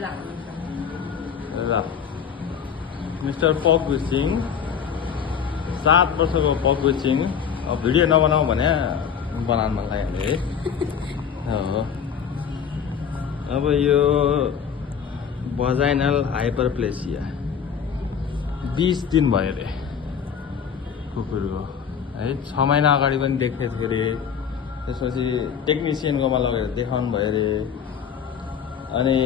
ल मिस्टर पक सिंह 7 वर्षको पक सिंह अब भिडियो नबनाऊ भने बनाउन मन लाग्यो है हो अब यो भजाइनल हाइपरप्लेसिया 20 दिन भयो रे कुकुरको है 6 महिना अगाडि पनि देखेको थियो रे त्यसपछि टेक्निसियनकोमा लगेर देखाउनु भयो रे अनि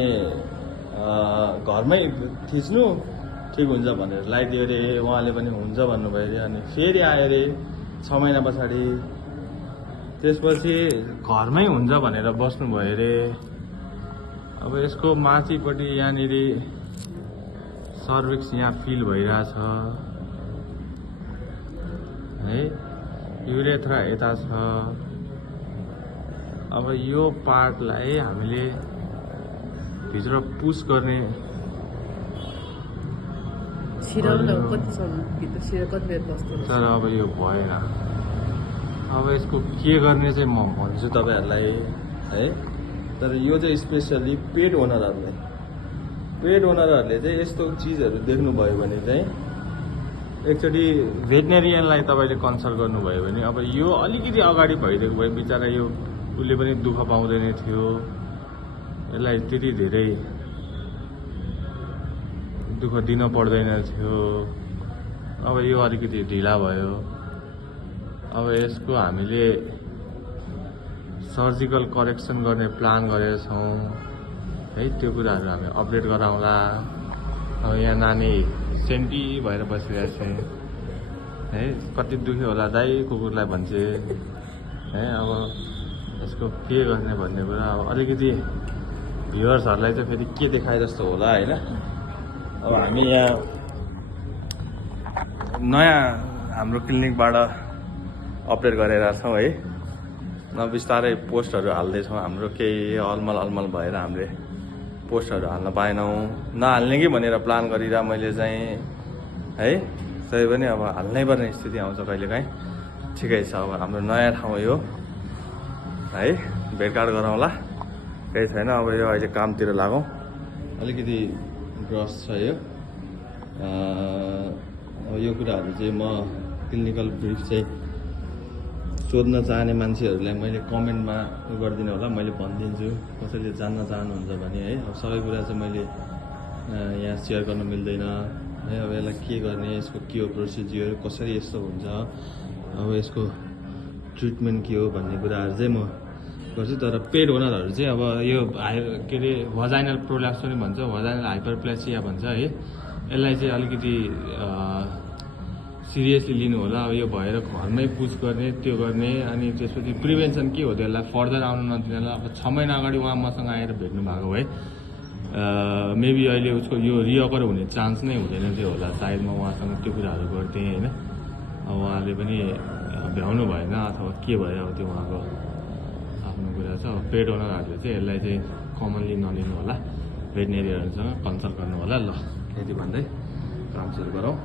घरमै थिच्नु ठिक हुन्छ भनेर लगाइदियो रे उहाँले पनि हुन्छ भन्नुभयो रे अनि फेरि आयो रे 6 महिना पछाडि त्यसपछि घरमै हुन्छ भनेर बस्नुभयो रे अब यसको माथिपट्टि यहाँनिर सर्भिक्स यहाँ फिल भइरहेछ है युरेथ्रा यता छ अब यो पार्टलाई हामीले भित्र पुस गर्ने तर अब यो भएन अब यसको के गर्ने चाहिँ म भन्छु तपाईहरुलाई है तर यो चाहिँ स्पेशली पेट ओनरहरूले चाहिँ यस्तो चिजहरू देख्नुभयो भने चाहिँ एकचोटि भेटनेरियनलाई तपाईले कन्सल्ट गर्नुभयो भने अब यो अलिकति अगाडि भइदिएको भए बिचारा यो उसले पनि दुःख पाउँदैन थियो यसलाई त्यति धेरै दुःख दिन पर्दैन थियो अब यो अलिकति ढिला भयो अब यसको हामीले सर्जिकल करेक्सन गर्ने प्लान गरेका छौं है त्यो कुराहरु हामी अपडेट गराउँला अब यहाँ नानी सेन्टी भएर बसिरहेछ है कति दुखी होला दाइ कुकुरलाई भन्छे है अब यसको के गर्ने भन्ने कुरा अब अलिकति भ्युअर्सहरुलाई चाहिँ फेरि के देखाए जस्तो होला हैन अब हामी यहाँ नयाँ हाम्रो क्लिनिकबाट अपडेट गरेर छौं है न बिस्तारै पोस्टहरु हाल्दै छौं हाम्रो केही अलमल भएर हामीले पोस्टहरु हाल्न पाएनौं नहाल्ने कि भनेर प्लान गरिरा मैले चाहिँ है तै पनि अब हाल्नै पर्ने स्थिति आउँछ कहिलेकाहीँ ठिकै छ अब हाम्रो नयाँ ठाउँ यो है भेटघाट गरौँला केही छैन अब यो अहिले कामतिर लागौं अलिकति ग्रस छ यो अब यो कुराहरु चाहिँ म क्लिनिकल ब्रिफ चाहिँ सोध्न चाहने मान्छेहरुलाई मैले कमेन्टमा गरिदिनु होला मैले भनिदिन्छु कसैले जान्न चाहनुहुन्छ भने है अब सबै कुरा चाहिँ मैले यहाँ शेयर गर्न मिल्दैन है अब यसलाई के गर्ने यसको के हो प्रोसिजर कसरी यस्तो हुन्छ अब यसको ट्रिटमेन्ट के हो भन्ने कुराहरु चाहिँ म गर्छु तर पेट ओनरहरु चाहिँ अब यो के रे भजाइनल प्रोल्याप्स पनि भन्छ भजाइनल हाइपरप्लेसिया भन्छ है यसलाई चाहिँ अलिकति सिरियसली लिनु होला अब यो भएर घरमै पुछ गर्ने त्यो गर्ने अनि त्यसपछि प्रिभेन्सन के हो त्यसलाई फर्दर आउन नदिनला अब 6 महिना अगाडि उहाँ मसँग आएर भेट्नु भएको भए मेबी अहिले उसको यो रिअकर हुने चान्स नै हुँदैन थियो होला सायद म उहाँसँग त्यो कुराहरु गर्थे हैन अब उहाँले पनि भ्याउनु भएन अथवा के भयो अब त्यो उहाँको आफ्नो कुरा छ अब पेट ओनरहरुले चाहिँ यसलाई चाहिँ कमनली नलिनु होला भेटनेरियनहरुसँग कन्सल्ट गर्नु होला ल यति भन्दै काम सुरु गरौँ